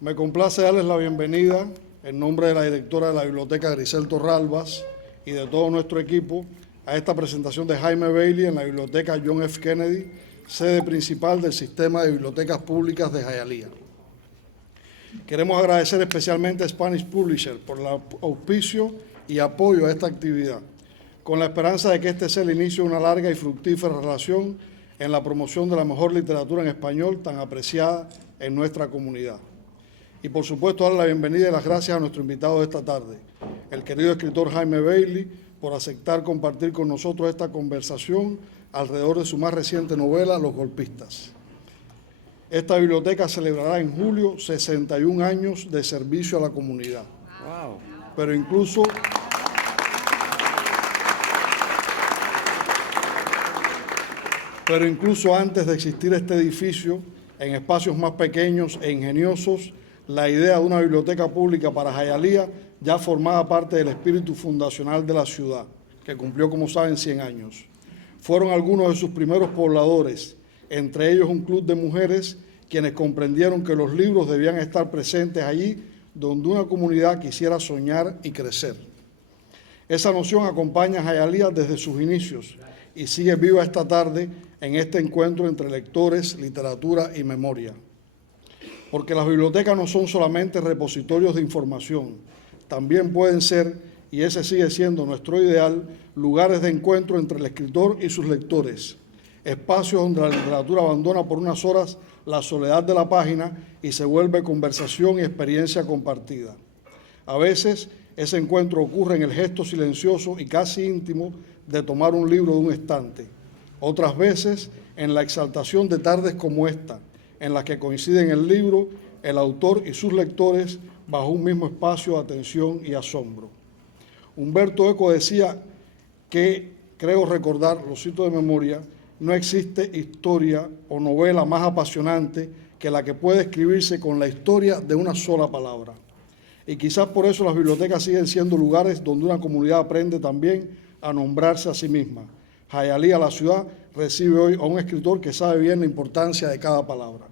Me complace darles la bienvenida en nombre de la directora de la Biblioteca Grisel Torralbas y de todo nuestro equipo a esta presentación de Jaime Bailey en la Biblioteca John F. Kennedy, sede principal del Sistema de Bibliotecas Públicas de Hialeah. Queremos agradecer especialmente a Spanish Publisher por el auspicio y apoyo a esta actividad, con la esperanza de que este sea el inicio de una larga y fructífera relación en la promoción de la mejor literatura en español tan apreciada en nuestra comunidad. Y por supuesto darle la bienvenida y las gracias a nuestro invitado de esta tarde, el querido escritor Jaime Bailey, por aceptar compartir con nosotros esta conversación alrededor de su más reciente novela, Los Golpistas. Esta biblioteca celebrará en julio 61 años de servicio a la comunidad. Wow. Pero incluso antes de existir este edificio, en espacios más pequeños e ingeniosos, la idea de una biblioteca pública para Hialeah ya formaba parte del espíritu fundacional de la ciudad, que cumplió, como saben, 100 años. Fueron algunos de sus primeros pobladores, entre ellos un club de mujeres, quienes comprendieron que los libros debían estar presentes allí donde una comunidad quisiera soñar y crecer. Esa noción acompaña a Hialeah desde sus inicios y sigue viva esta tarde en este encuentro entre lectores, literatura y memoria. Porque las bibliotecas no son solamente repositorios de información, también pueden ser, y ese sigue siendo nuestro ideal, lugares de encuentro entre el escritor y sus lectores, espacios donde la literatura abandona por unas horas la soledad de la página y se vuelve conversación y experiencia compartida. A veces, ese encuentro ocurre en el gesto silencioso y casi íntimo de tomar un libro de un estante. Otras veces, en la exaltación de tardes como esta, en las que coinciden el libro, el autor y sus lectores bajo un mismo espacio de atención y asombro. Humberto Eco decía que, creo recordar, lo cito de memoria, no existe historia o novela más apasionante que la que puede escribirse con la historia de una sola palabra. Y quizás por eso las bibliotecas siguen siendo lugares donde una comunidad aprende también a nombrarse a sí misma. Hialeah, la ciudad, recibe hoy a un escritor que sabe bien la importancia de cada palabra.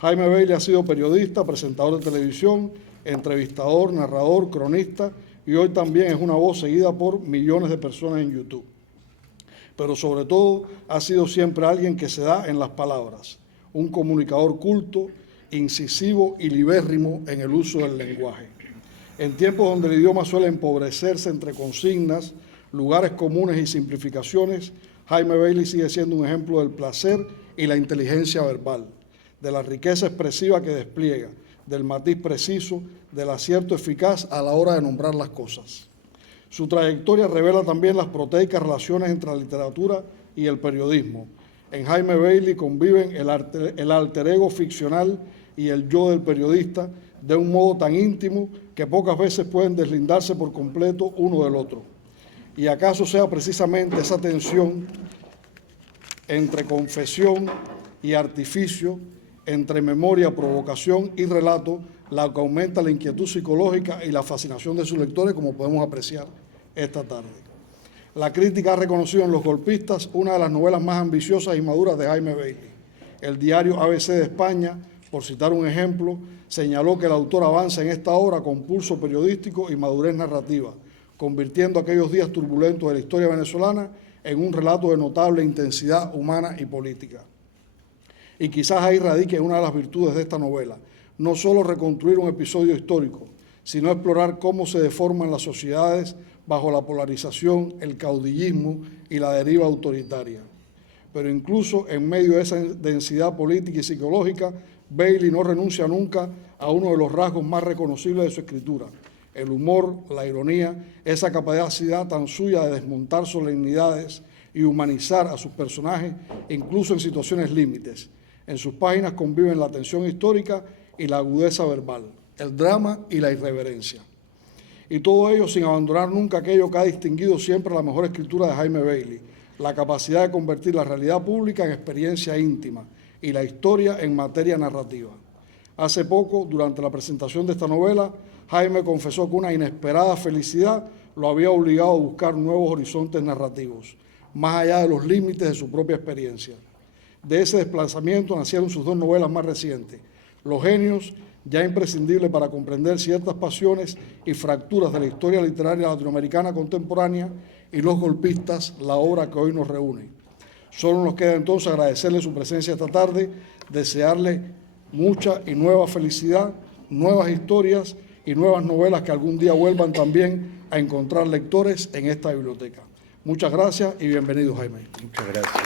Jaime Bailey ha sido periodista, presentador de televisión, entrevistador, narrador, cronista y hoy también es una voz seguida por millones de personas en YouTube. Pero sobre todo ha sido siempre alguien que se da en las palabras, un comunicador culto, incisivo y libérrimo en el uso del lenguaje. En tiempos donde el idioma suele empobrecerse entre consignas, lugares comunes y simplificaciones, Jaime Bailey sigue siendo un ejemplo del placer y la inteligencia verbal, de la riqueza expresiva que despliega, del matiz preciso, del acierto eficaz a la hora de nombrar las cosas. Su trayectoria revela también las proteicas relaciones entre la literatura y el periodismo. En Jaime Bailey conviven el alter ego ficcional y el yo del periodista de un modo tan íntimo que pocas veces pueden deslindarse por completo uno del otro. Y acaso sea precisamente esa tensión entre confesión y artificio, entre memoria, provocación y relato, la que aumenta la inquietud psicológica y la fascinación de sus lectores, como podemos apreciar esta tarde. La crítica ha reconocido en Los Golpistas una de las novelas más ambiciosas y maduras de Jaime Bailey. El diario ABC de España, por citar un ejemplo, señaló que el autor avanza en esta obra con pulso periodístico y madurez narrativa, convirtiendo aquellos días turbulentos de la historia venezolana en un relato de notable intensidad humana y política. Y quizás ahí radique una de las virtudes de esta novela, no solo reconstruir un episodio histórico, sino explorar cómo se deforman las sociedades bajo la polarización, el caudillismo y la deriva autoritaria. Pero incluso en medio de esa densidad política y psicológica, Bailey no renuncia nunca a uno de los rasgos más reconocibles de su escritura, el humor, la ironía, esa capacidad tan suya de desmontar solemnidades y humanizar a sus personajes, incluso en situaciones límites. En sus páginas conviven la tensión histórica y la agudeza verbal, el drama y la irreverencia. Y todo ello sin abandonar nunca aquello que ha distinguido siempre la mejor escritura de Jaime Bailey, la capacidad de convertir la realidad pública en experiencia íntima y la historia en materia narrativa. Hace poco, durante la presentación de esta novela, Jaime confesó que una inesperada felicidad lo había obligado a buscar nuevos horizontes narrativos, más allá de los límites de su propia experiencia. De ese desplazamiento nacieron sus dos novelas más recientes, Los Genios, ya imprescindible para comprender ciertas pasiones y fracturas de la historia literaria latinoamericana contemporánea y los golpistas, la obra que hoy nos reúne. Solo nos queda entonces agradecerle su presencia esta tarde, desearle mucha y nueva felicidad, nuevas historias y nuevas novelas que algún día vuelvan también a encontrar lectores en esta biblioteca. Muchas gracias y bienvenido, Jaime. Muchas gracias.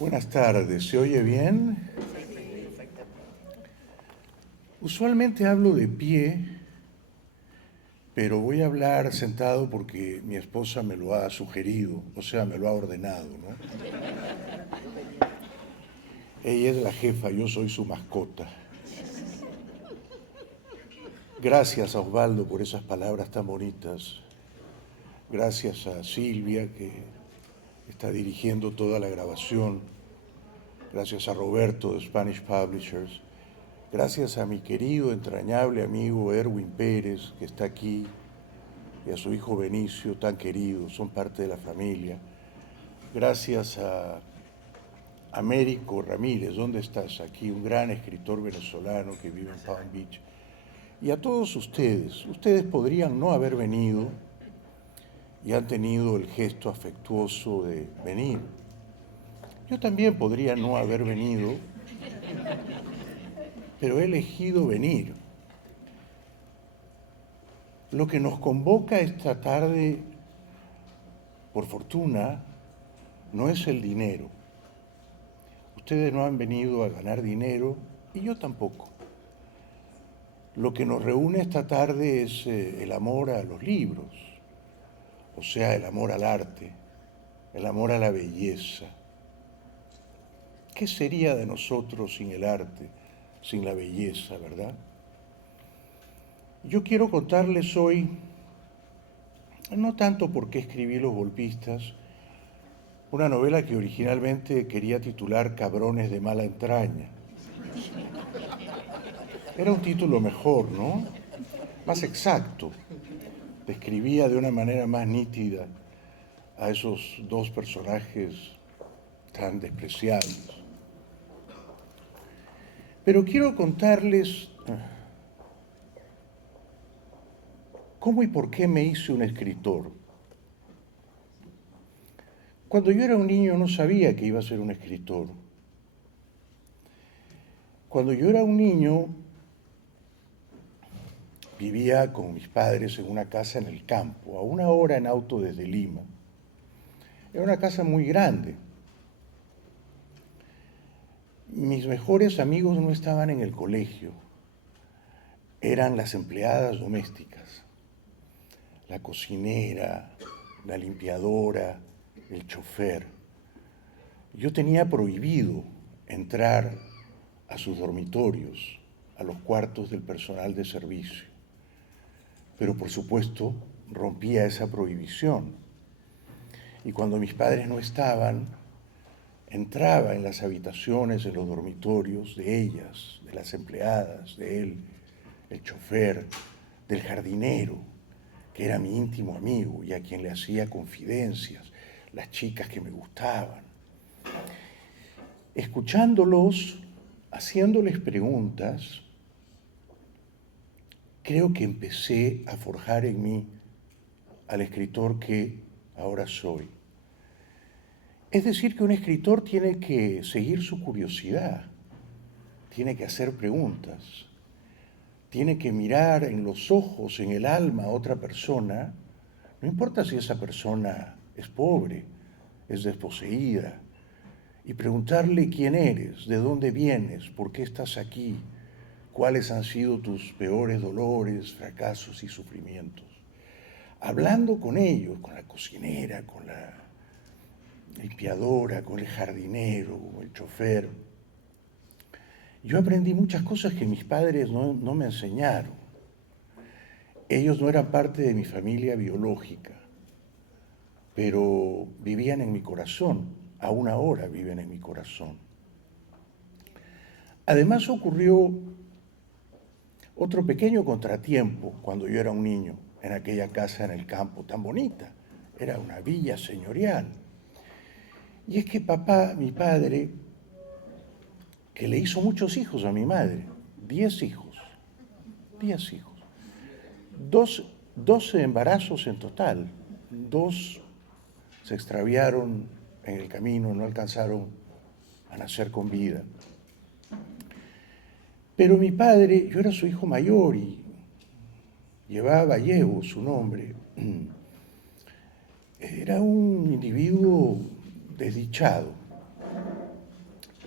Buenas tardes, ¿se oye bien? Usualmente hablo de pie, pero voy a hablar sentado porque mi esposa me lo ha sugerido, o sea, me lo ha ordenado, ¿no? Ella es la jefa, yo soy su mascota. Gracias a Osvaldo por esas palabras tan bonitas. Gracias a Silvia, que está dirigiendo toda la grabación. Gracias a Roberto de Spanish Publishers. Gracias a mi querido, entrañable amigo Erwin Pérez, que está aquí, y a su hijo Benicio, tan querido, son parte de la familia. Gracias a Américo Ramírez, ¿dónde estás? Aquí, un gran escritor venezolano que vive en Palm Beach. Y a todos ustedes. Ustedes podrían no haber venido y han tenido el gesto afectuoso de venir. Yo también podría no haber venido, pero he elegido venir. Lo que nos convoca esta tarde, por fortuna, no es el dinero. Ustedes no han venido a ganar dinero y yo tampoco. Lo que nos reúne esta tarde es el amor a los libros, o sea, el amor al arte, el amor a la belleza. ¿Qué sería de nosotros sin el arte, sin la belleza, verdad? Yo quiero contarles hoy, no tanto por qué escribí Los golpistas, una novela que originalmente quería titular Cabrones de mala entraña. Era un título mejor, ¿no? Más exacto. Describía de una manera más nítida a esos dos personajes tan despreciables. Pero quiero contarles cómo y por qué me hice un escritor. Cuando yo era un niño no sabía que iba a ser un escritor. Cuando yo era un niño vivía con mis padres en una casa en el campo, a 1 hora en auto desde Lima. Era una casa muy grande. Mis mejores amigos no estaban en el colegio, eran las empleadas domésticas, la cocinera, la limpiadora, el chofer. Yo tenía prohibido entrar a sus dormitorios, a los cuartos del personal de servicio. Pero por supuesto rompía esa prohibición. Y cuando mis padres no estaban, entraba en las habitaciones, en los dormitorios de ellas, de las empleadas, de él, el chofer, del jardinero, que era mi íntimo amigo y a quien le hacía confidencias, las chicas que me gustaban. Escuchándolos, haciéndoles preguntas, creo que empecé a forjar en mí al escritor que ahora soy. Es decir, que un escritor tiene que seguir su curiosidad, tiene que hacer preguntas, tiene que mirar en los ojos, en el alma a otra persona, no importa si esa persona es pobre, es desposeída, y preguntarle quién eres, de dónde vienes, por qué estás aquí, cuáles han sido tus peores dolores, fracasos y sufrimientos. Hablando con ellos, con la cocinera, con la limpiadora, con el jardinero, con el chofer, yo aprendí muchas cosas que mis padres no me enseñaron. Ellos no eran parte de mi familia biológica, pero vivían en mi corazón, aún ahora viven en mi corazón. Además ocurrió otro pequeño contratiempo cuando yo era un niño en aquella casa en el campo tan bonita. Era una villa señorial. Y es que papá, mi padre, que le hizo muchos hijos a mi madre, 10 hijos, 10 hijos, 12 embarazos en total, 2 se extraviaron en el camino, no alcanzaron a nacer con vida. Pero mi padre, yo era su hijo mayor y llevo su nombre, era un individuo desdichado,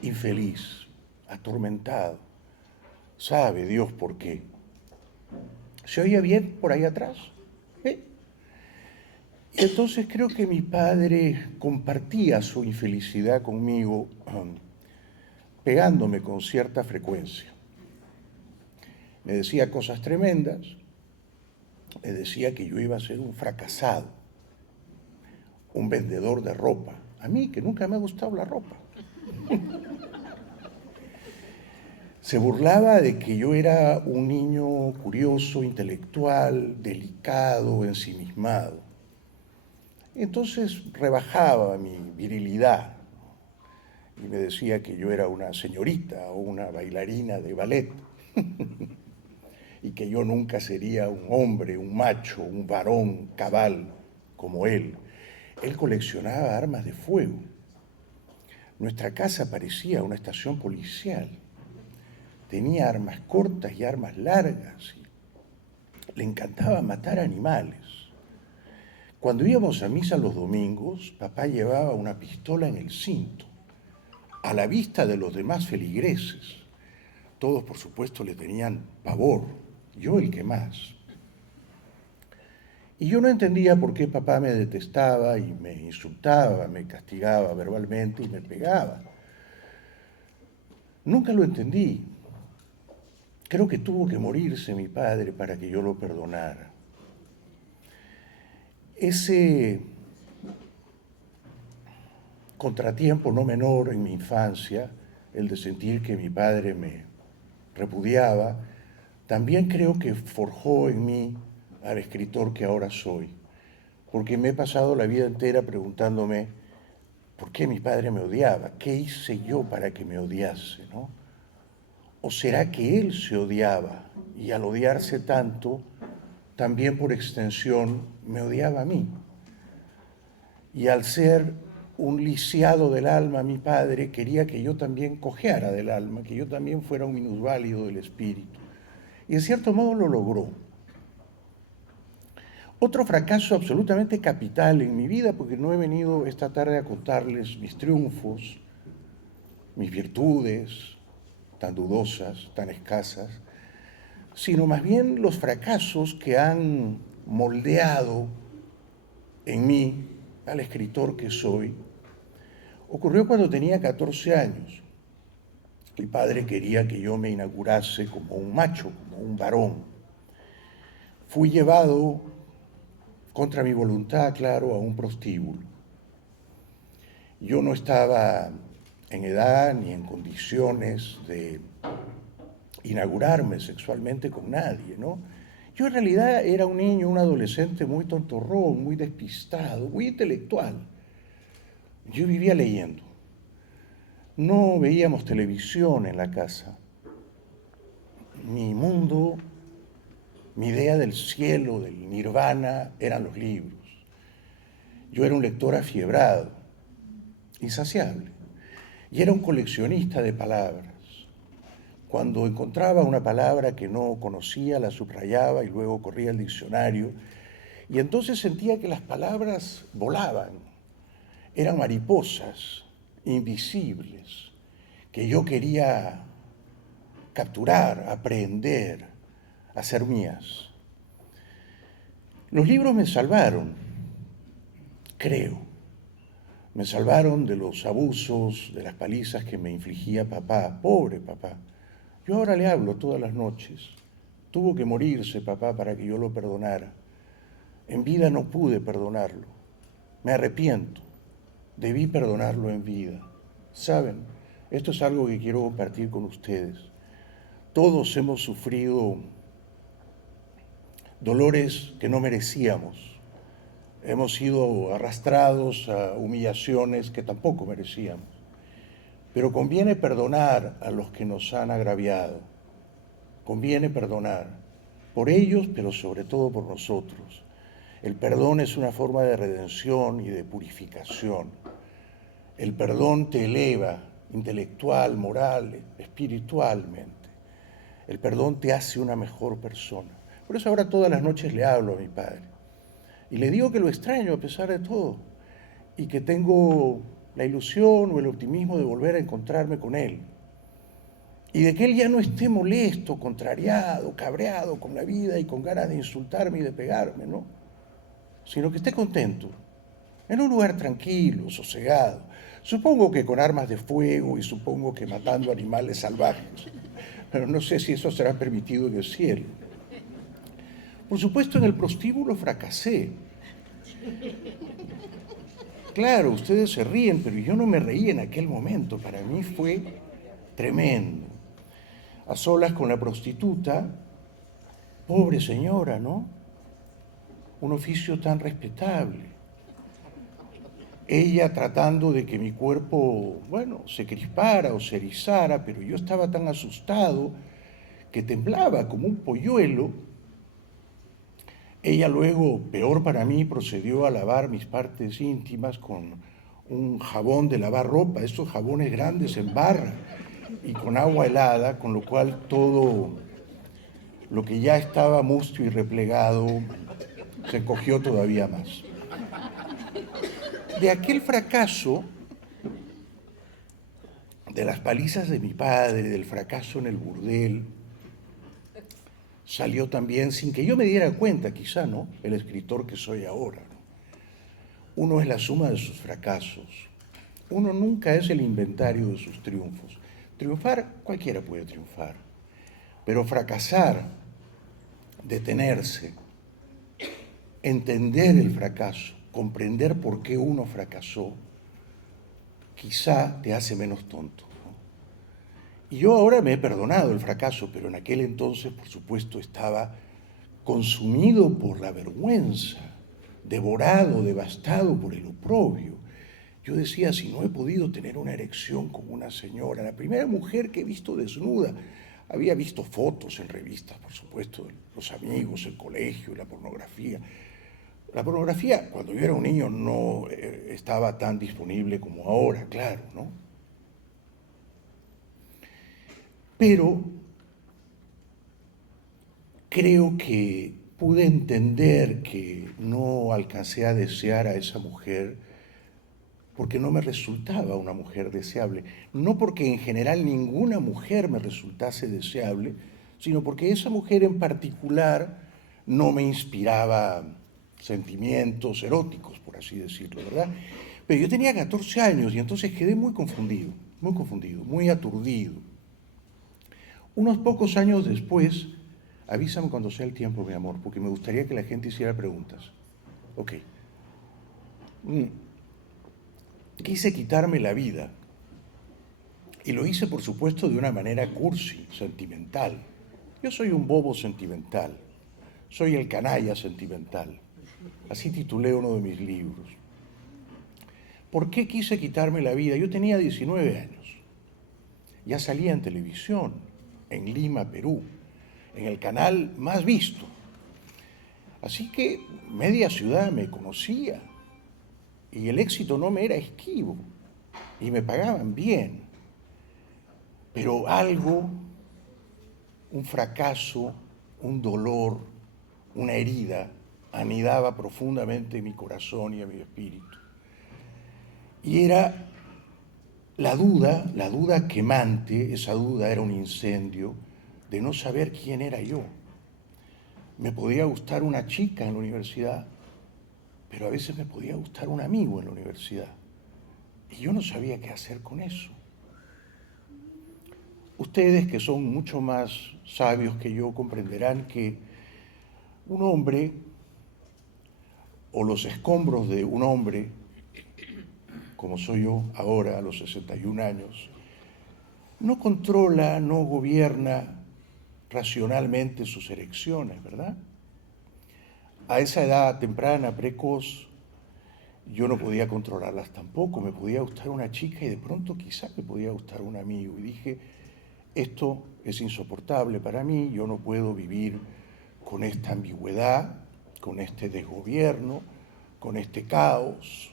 infeliz, atormentado. Sabe Dios por qué. ¿Se oía bien por ahí atrás? ¿Eh? Y entonces creo que mi padre compartía su infelicidad conmigo, pegándome con cierta frecuencia. Me decía cosas tremendas, me decía que yo iba a ser un fracasado, un vendedor de ropa. A mí, que nunca me ha gustado la ropa. Se burlaba de que yo era un niño curioso, intelectual, delicado, ensimismado. Entonces rebajaba mi virilidad y me decía que yo era una señorita o una bailarina de ballet y que yo nunca sería un hombre, un macho, un varón cabal como él. Él coleccionaba armas de fuego. Nuestra casa parecía una estación policial. Tenía armas cortas y armas largas. Le encantaba matar animales. Cuando íbamos a misa los domingos, papá llevaba una pistola en el cinto, a la vista de los demás feligreses. Todos, por supuesto, le tenían pavor, yo el que más. Y yo no entendía por qué papá me detestaba y me insultaba, me castigaba verbalmente y me pegaba. Nunca lo entendí. Creo que tuvo que morirse mi padre para que yo lo perdonara. Ese contratiempo no menor en mi infancia, el de sentir que mi padre me repudiaba, también creo que forjó en mí al escritor que ahora soy, porque me he pasado la vida entera preguntándome por qué mi padre me odiaba, qué hice yo para que me odiase, ¿no? ¿O será que él se odiaba y al odiarse tanto, también por extensión me odiaba a mí? Y al ser un lisiado del alma, mi padre quería que yo también cojeara del alma, que yo también fuera un minusválido del espíritu. Y en cierto modo lo logró. Otro fracaso absolutamente capital en mi vida, porque no he venido esta tarde a contarles mis triunfos, mis virtudes, tan dudosas, tan escasas, sino más bien los fracasos que han moldeado en mí al escritor que soy. Ocurrió cuando tenía 14 años. Mi padre quería que yo me inaugurase como un macho, como un varón. Fui llevado contra mi voluntad, claro, a un prostíbulo. Yo no estaba en edad ni en condiciones de inaugurarme sexualmente con nadie, ¿no? Yo en realidad era un niño, un adolescente muy tontorrón, muy despistado, muy intelectual. Yo vivía leyendo. No veíamos televisión en la casa. Mi mundo, mi idea del cielo, del nirvana, eran los libros. Yo era un lector afiebrado, insaciable, y era un coleccionista de palabras. Cuando encontraba una palabra que no conocía, la subrayaba y luego corría al diccionario, y entonces sentía que las palabras volaban, eran mariposas invisibles, que yo quería capturar, aprehender, hacer mías. Los libros me salvaron, creo. Me salvaron de los abusos, de las palizas que me infligía papá, pobre papá. Yo ahora le hablo todas las noches. Tuvo que morirse papá para que yo lo perdonara. En vida no pude perdonarlo. Me arrepiento. Debí perdonarlo en vida. ¿Saben? Esto es algo que quiero compartir con ustedes. Todos hemos sufrido dolores que no merecíamos. Hemos sido arrastrados a humillaciones que tampoco merecíamos. Pero conviene perdonar a los que nos han agraviado. Conviene perdonar por ellos, pero sobre todo por nosotros. El perdón es una forma de redención y de purificación. El perdón te eleva intelectual, moral, espiritualmente. El perdón te hace una mejor persona. Por eso ahora todas las noches le hablo a mi padre. Y le digo que lo extraño a pesar de todo. Y que tengo la ilusión o el optimismo de volver a encontrarme con él. Y de que él ya no esté molesto, contrariado, cabreado con la vida y con ganas de insultarme y de pegarme, ¿no? Sino que esté contento, en un lugar tranquilo, sosegado. Supongo que con armas de fuego y supongo que matando animales salvajes. Pero no sé si eso será permitido en el cielo. Por supuesto, en el prostíbulo fracasé. Claro, ustedes se ríen, pero yo no me reí en aquel momento. Para mí fue tremendo. A solas con la prostituta, pobre señora, ¿no? Un oficio tan respetable. Ella tratando de que mi cuerpo, bueno, se crispara o se erizara, pero yo estaba tan asustado que temblaba como un polluelo. Ella luego, peor para mí, procedió a lavar mis partes íntimas con un jabón de lavar ropa, esos jabones grandes en barra y con agua helada, con lo cual todo lo que ya estaba mustio y replegado se encogió todavía más. De aquel fracaso, de las palizas de mi padre, del fracaso en el burdel, salió también, sin que yo me diera cuenta, quizá, ¿no?, el escritor que soy ahora, ¿no? Uno es la suma de sus fracasos. Uno nunca es el inventario de sus triunfos. Triunfar, cualquiera puede triunfar. Pero fracasar, detenerse, entender el fracaso, comprender por qué uno fracasó, quizá te hace menos tonto, ¿no? Y yo ahora me he perdonado el fracaso, pero en aquel entonces, por supuesto, estaba consumido por la vergüenza, devorado, devastado por el oprobio. Yo decía, si no he podido tener una erección con una señora, la primera mujer que he visto desnuda, había visto fotos en revistas, por supuesto, de los amigos, el colegio, la pornografía. La pornografía, cuando yo era un niño, no estaba tan disponible como ahora, claro, ¿no? Pero creo que pude entender que no alcancé a desear a esa mujer porque no me resultaba una mujer deseable. No porque en general ninguna mujer me resultase deseable, sino porque esa mujer en particular no me inspiraba sentimientos eróticos, por así decirlo, ¿verdad? Pero yo tenía 14 años y entonces quedé muy confundido, muy aturdido. Unos pocos años después, avísame cuando sea el tiempo, mi amor, porque me gustaría que la gente hiciera preguntas. Ok. Quise quitarme la vida y lo hice, por supuesto, de una manera cursi, sentimental. Yo soy un bobo sentimental, soy el canalla sentimental. Así titulé uno de mis libros. ¿Por qué quise quitarme la vida? Yo tenía 19 años. Ya salía en televisión, en Lima, Perú, en el canal más visto. Así que media ciudad me conocía y el éxito no me era esquivo y me pagaban bien. Pero algo, un fracaso, un dolor, una herida, anidaba profundamente en mi corazón y en mi espíritu. Y era la duda quemante, esa duda era un incendio de no saber quién era yo. Me podía gustar una chica en la universidad, pero a veces me podía gustar un amigo en la universidad. Y yo no sabía qué hacer con eso. Ustedes, que son mucho más sabios que yo, comprenderán que un hombre, o los escombros de un hombre, como soy yo ahora a los 61 años, no controla, no gobierna racionalmente sus erecciones, ¿verdad? a esa edad temprana, precoz, yo no podía controlarlas tampoco. Me podía gustar una chica y de pronto quizá me podía gustar un amigo. Y dije, esto es insoportable para mí, yo no puedo vivir con esta ambigüedad, con este desgobierno, con este caos.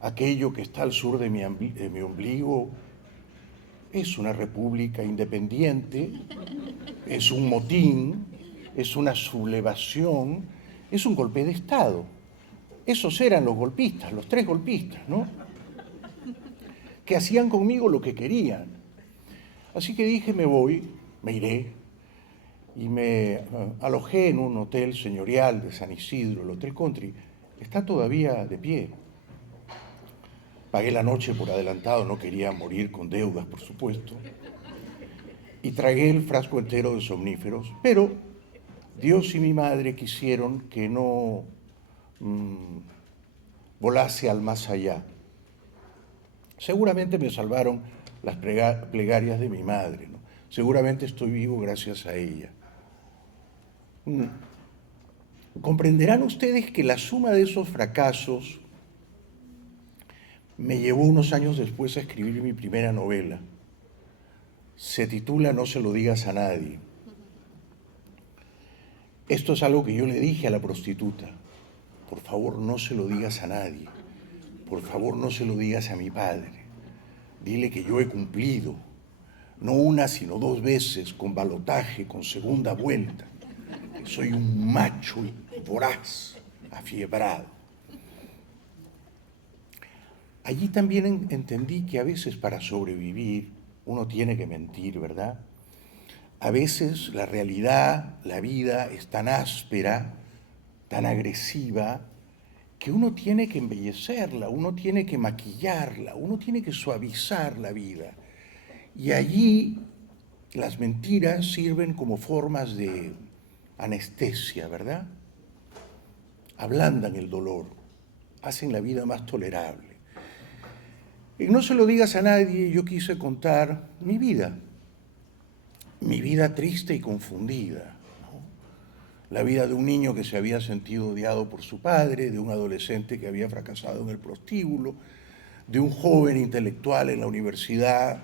Aquello que está al sur de mi ombligo es una república independiente, es un motín, es una sublevación, es un golpe de Estado. Esos eran los golpistas, los 3 golpistas, ¿no? Que hacían conmigo lo que querían. Así que dije, me voy, me iré, y me alojé en un hotel señorial de San Isidro, el Hotel Country. Está todavía de pie. Pagué la noche por adelantado, no quería morir con deudas, por supuesto. Y tragué el frasco entero de somníferos, pero Dios y mi madre quisieron que no volase al más allá. Seguramente me salvaron las plegarias de mi madre, ¿no? Seguramente estoy vivo gracias a ella. Comprenderán ustedes que la suma de esos fracasos me llevó unos años después a escribir mi primera novela. Se titula No se lo digas a nadie. Esto es algo que yo le dije a la prostituta. Por favor, no se lo digas a nadie. Por favor, no se lo digas a mi padre. Dile que yo he cumplido, no una, sino 2 veces, con balotaje, con segunda vuelta. Que soy un macho y voraz, afiebrado. Allí también entendí que a veces para sobrevivir uno tiene que mentir, ¿verdad? A veces la realidad, la vida es tan áspera, tan agresiva, que uno tiene que embellecerla, uno tiene que maquillarla, uno tiene que suavizar la vida. Y allí las mentiras sirven como formas de anestesia, ¿verdad? Ablandan el dolor, hacen la vida más tolerable. Y no se lo digas a nadie, yo quise contar mi vida triste y confundida, ¿no? La vida de un niño que se había sentido odiado por su padre, de un adolescente que había fracasado en el prostíbulo, de un joven intelectual en la universidad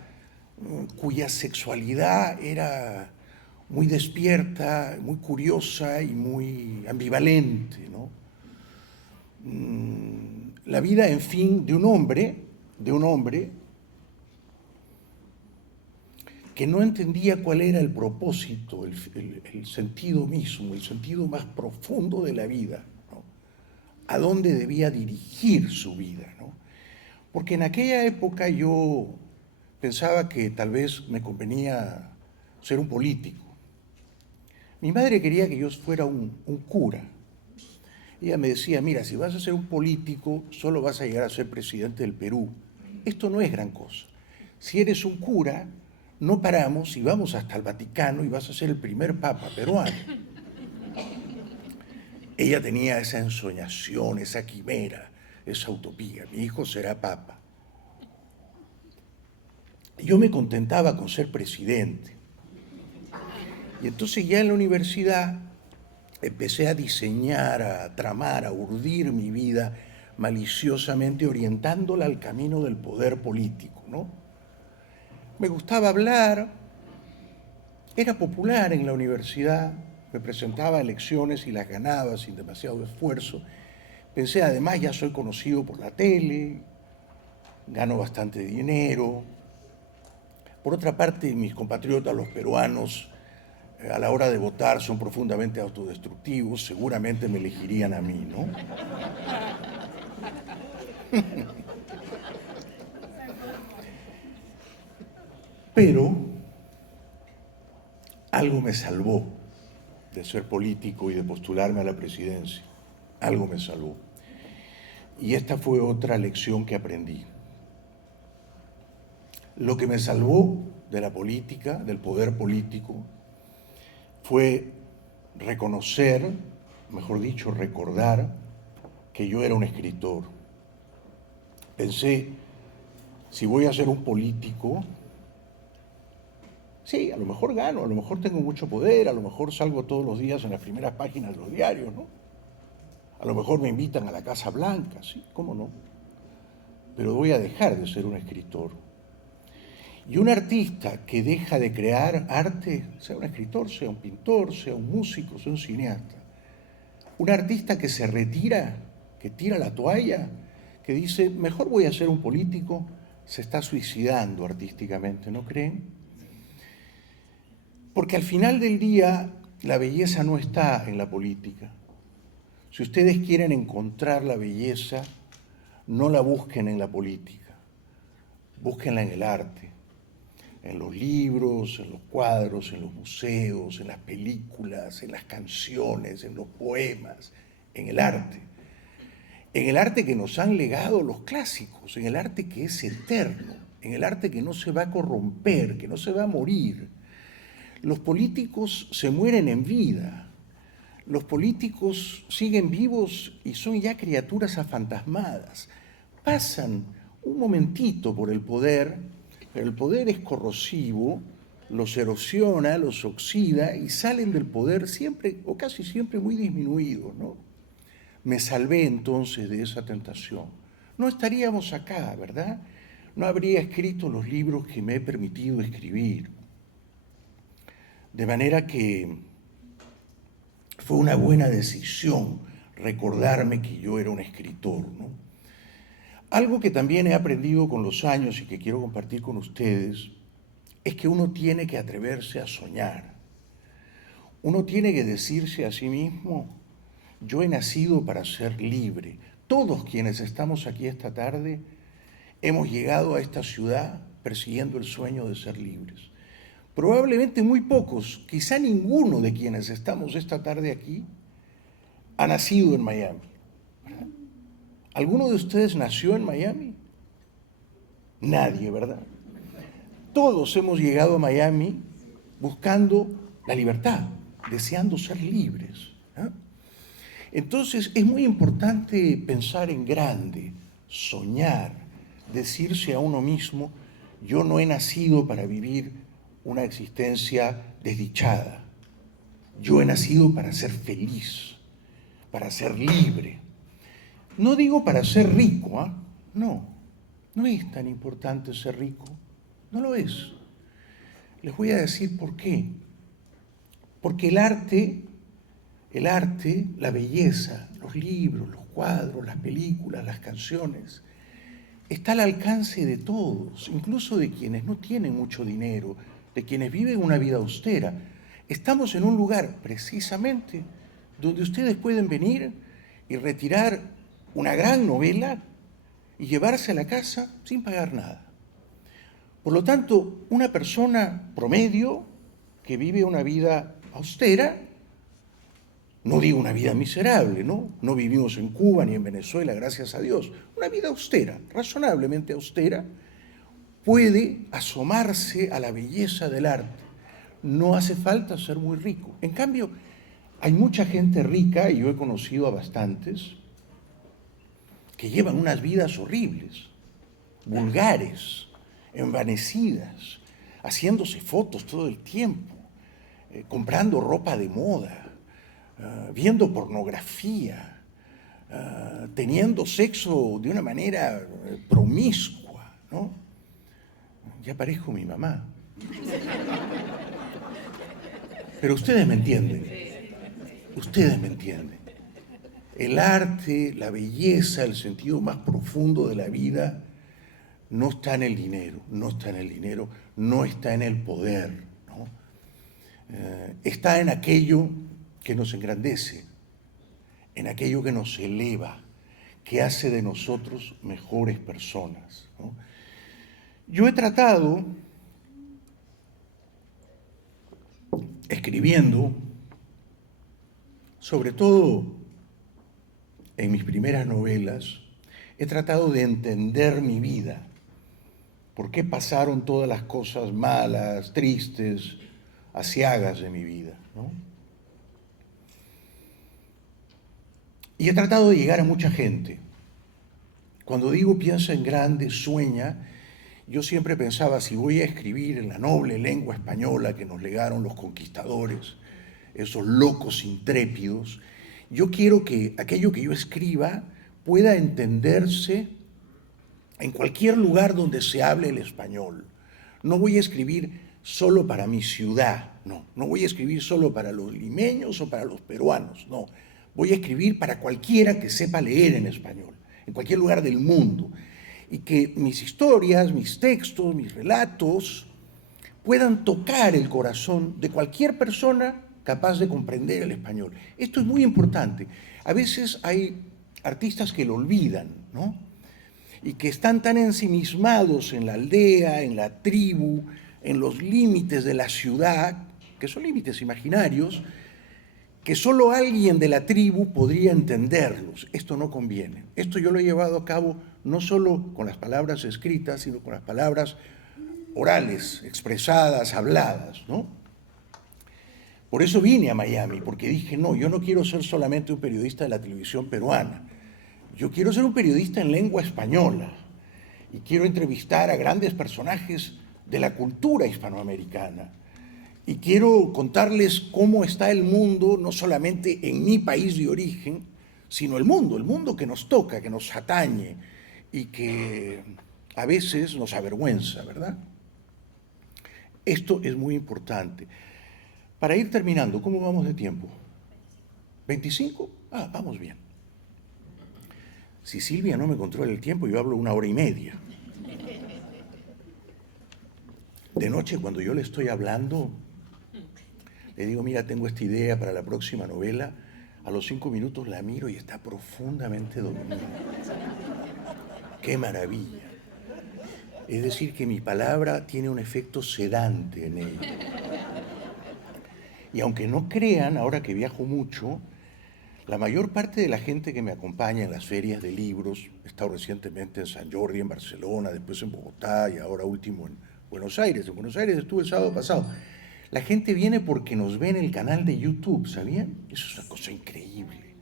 cuya sexualidad era muy despierta, muy curiosa y muy ambivalente, ¿no? La vida, en fin, de un hombre que no entendía cuál era el propósito, el sentido mismo, el sentido más profundo de la vida, ¿no? A dónde debía dirigir su vida, ¿no? Porque en aquella época yo pensaba que tal vez me convenía ser un político. Mi madre quería que yo fuera un cura. Ella me decía, mira, si vas a ser un político, solo vas a llegar a ser presidente del Perú. Esto no es gran cosa. Si eres un cura, no paramos y vamos hasta el Vaticano y vas a ser el primer papa peruano. Ella tenía esa ensoñación, esa quimera, esa utopía. Mi hijo será papa. Yo me contentaba con ser presidente. Y entonces ya en la universidad empecé a diseñar, a tramar, a urdir mi vida maliciosamente, orientándola al camino del poder político, ¿no? Me gustaba hablar, era popular en la universidad, me presentaba a elecciones y las ganaba sin demasiado esfuerzo. Pensé, además, ya soy conocido por la tele, gano bastante dinero. Por otra parte, mis compatriotas, los peruanos, a la hora de votar son profundamente autodestructivos, seguramente me elegirían a mí, ¿no? Pero algo me salvó de ser político y de postularme a la presidencia. Algo me salvó. Y esta fue otra lección que aprendí. Lo que me salvó de la política, del poder político, fue reconocer, mejor dicho, recordar que yo era un escritor. Pensé, si voy a ser un político, Sí, a lo mejor gano, a lo mejor tengo mucho poder, a lo mejor salgo todos los días en las primeras páginas de los diarios, ¿no? A lo mejor me invitan a la Casa Blanca, sí, ¿cómo no? Pero voy a dejar de ser un escritor. Y un artista que deja de crear arte, sea un escritor, sea un pintor, sea un músico, sea un cineasta, un artista que se retira, que tira la toalla, que dice, mejor voy a ser un político, se está suicidando artísticamente, ¿no creen? Porque al final del día la belleza no está en la política. Si ustedes quieren encontrar la belleza, no la busquen en la política, búsquenla en el arte, en los libros, en los cuadros, en los museos, en las películas, en las canciones, en los poemas, en el arte. En el arte que nos han legado los clásicos, en el arte que es eterno, en el arte que no se va a corromper, que no se va a morir. Los políticos se mueren en vida. Los políticos siguen vivos y son ya criaturas afantasmadas. Pasan un momentito por el poder, pero el poder es corrosivo, los erosiona, los oxida y salen del poder siempre o casi siempre muy disminuidos, ¿no? Me salvé entonces de esa tentación. No estaríamos acá, ¿verdad? No habría escrito los libros que me he permitido escribir. De manera que fue una buena decisión recordarme que yo era un escritor, ¿no? Algo que también he aprendido con los años y que quiero compartir con ustedes es que uno tiene que atreverse a soñar. Uno tiene que decirse a sí mismo, yo he nacido para ser libre. Todos quienes estamos aquí esta tarde hemos llegado a esta ciudad persiguiendo el sueño de ser libres. Probablemente muy pocos, quizá ninguno de quienes estamos esta tarde aquí, ha nacido en Miami, ¿verdad? ¿Alguno de ustedes nació en Miami? Nadie, ¿verdad? Todos hemos llegado a Miami buscando la libertad, deseando ser libres, ¿eh? Entonces es muy importante pensar en grande, soñar, decirse a uno mismo, yo no he nacido para vivir una existencia desdichada. Yo he nacido para ser feliz, para ser libre. No digo para ser rico, ¿eh? No es tan importante ser rico, no lo es. Les voy a decir por qué. Porque el arte, la belleza, los libros, los cuadros, las películas, las canciones, está al alcance de todos, incluso de quienes no tienen mucho dinero, de quienes viven una vida austera. Estamos en un lugar precisamente donde ustedes pueden venir y retirar una gran novela y llevarse a la casa sin pagar nada. Por lo tanto, una persona promedio que vive una vida austera, no digo una vida miserable, ¿no? No vivimos en Cuba ni en Venezuela, gracias a Dios. Una vida austera, razonablemente austera, puede asomarse a la belleza del arte. No hace falta ser muy rico. En cambio, hay mucha gente rica, y yo he conocido a bastantes, que llevan unas vidas horribles, vulgares, envanecidas, haciéndose fotos todo el tiempo, comprando ropa de moda, viendo pornografía, teniendo sexo de una manera promiscua, ¿no? Ya parezco mi mamá. Pero ustedes me entienden. Ustedes me entienden. El arte, la belleza, el sentido más profundo de la vida no está en el dinero, no está en el dinero, no está en el poder, ¿no? Está en aquello que nos engrandece, en aquello que nos eleva, que hace de nosotros mejores personas, ¿no? Yo he tratado, escribiendo, sobre todo en mis primeras novelas, he tratado de entender mi vida, por qué pasaron todas las cosas malas, tristes, aciagas de mi vida, ¿no? Y he tratado de llegar a mucha gente. Cuando digo piensa en grande, sueña, Yo siempre pensaba, si voy a escribir en la noble lengua española que nos legaron los conquistadores, esos locos intrépidos, yo quiero que aquello que yo escriba pueda entenderse en cualquier lugar donde se hable el español. No voy a escribir solo para mi ciudad, no voy a escribir solo para los limeños o para los peruanos, no. Voy a escribir para cualquiera que sepa leer en español, en cualquier lugar del mundo. Y que mis historias, mis textos, mis relatos puedan tocar el corazón de cualquier persona capaz de comprender el español. Esto es muy importante. A veces hay artistas que lo olvidan, ¿no? Y que están tan ensimismados en la aldea, en la tribu, en los límites de la ciudad, que son límites imaginarios, que solo alguien de la tribu podría entenderlos. Esto no conviene. Esto yo lo he llevado a cabo no solo con las palabras escritas, sino con las palabras orales, expresadas, habladas, ¿no? Por eso vine a Miami, porque dije, no, yo no quiero ser solamente un periodista de la televisión peruana. Yo quiero ser un periodista en lengua española y quiero entrevistar a grandes personajes de la cultura hispanoamericana. Y quiero contarles cómo está el mundo, no solamente en mi país de origen, sino el mundo que nos toca, que nos atañe y que a veces nos avergüenza, ¿verdad? Esto es muy importante. Para ir terminando, ¿cómo vamos de tiempo? ¿25? Ah, vamos bien. Si Silvia no me controla el tiempo, yo hablo 1 hora y media. De noche, cuando yo le estoy hablando, le digo, mira, tengo esta idea para la próxima novela. A los 5 minutos la miro y está profundamente dormida. ¡Qué maravilla! Es decir, que mi palabra tiene un efecto sedante en ella. Y aunque no crean, ahora que viajo mucho, la mayor parte de la gente que me acompaña en las ferias de libros, he estado recientemente en San Jordi, en Barcelona, después en Bogotá y ahora último en Buenos Aires. En Buenos Aires estuve el sábado pasado. La gente viene porque nos ve en el canal de YouTube, ¿sabían? Eso es una cosa increíble.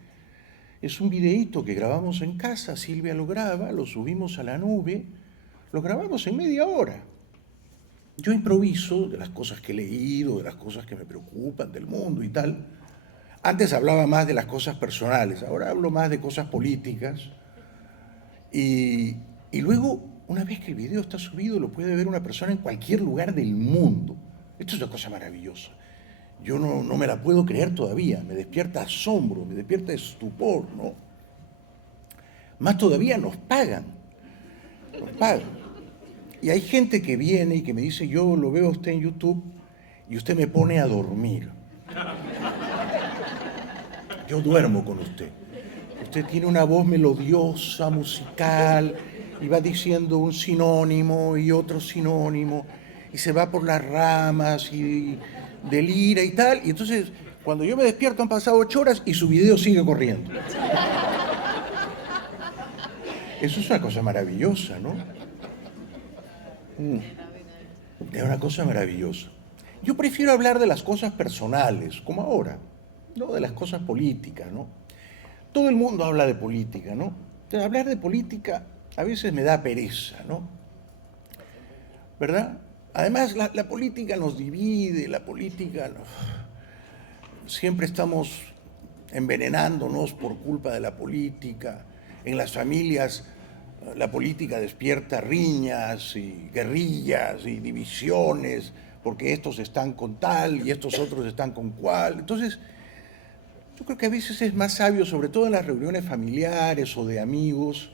Es un videíto que grabamos en casa, Silvia lo graba, lo subimos a la nube, lo grabamos en media hora. Yo improviso de las cosas que he leído, de las cosas que me preocupan, del mundo y tal. Antes hablaba más de las cosas personales, ahora hablo más de cosas políticas. Y luego, una vez que el video está subido, lo puede ver una persona en cualquier lugar del mundo. Esto es una cosa maravillosa. Yo no me la puedo creer todavía. Me despierta asombro, me despierta estupor, ¿no? Más todavía nos pagan. Nos pagan. Y hay gente que viene y que me dice, yo lo veo a usted en YouTube y usted me pone a dormir. Yo duermo con usted. Usted tiene una voz melodiosa, musical, y va diciendo un sinónimo y otro sinónimo, y se va por las ramas y delira y tal. Y entonces, cuando yo me despierto han pasado 8 horas y su video sigue corriendo. Eso es una cosa maravillosa, ¿no? Es una cosa maravillosa. Yo prefiero hablar de las cosas personales, como ahora, no de las cosas políticas, ¿no? Todo el mundo habla de política, ¿no? Entonces, hablar de política a veces me da pereza, ¿no? ¿Verdad? Además, la política nos divide, la política siempre estamos envenenándonos por culpa de la política. En las familias la política despierta riñas y guerrillas y divisiones, porque estos están con tal y estos otros están con cual. Entonces, yo creo que a veces es más sabio, sobre todo en las reuniones familiares o de amigos,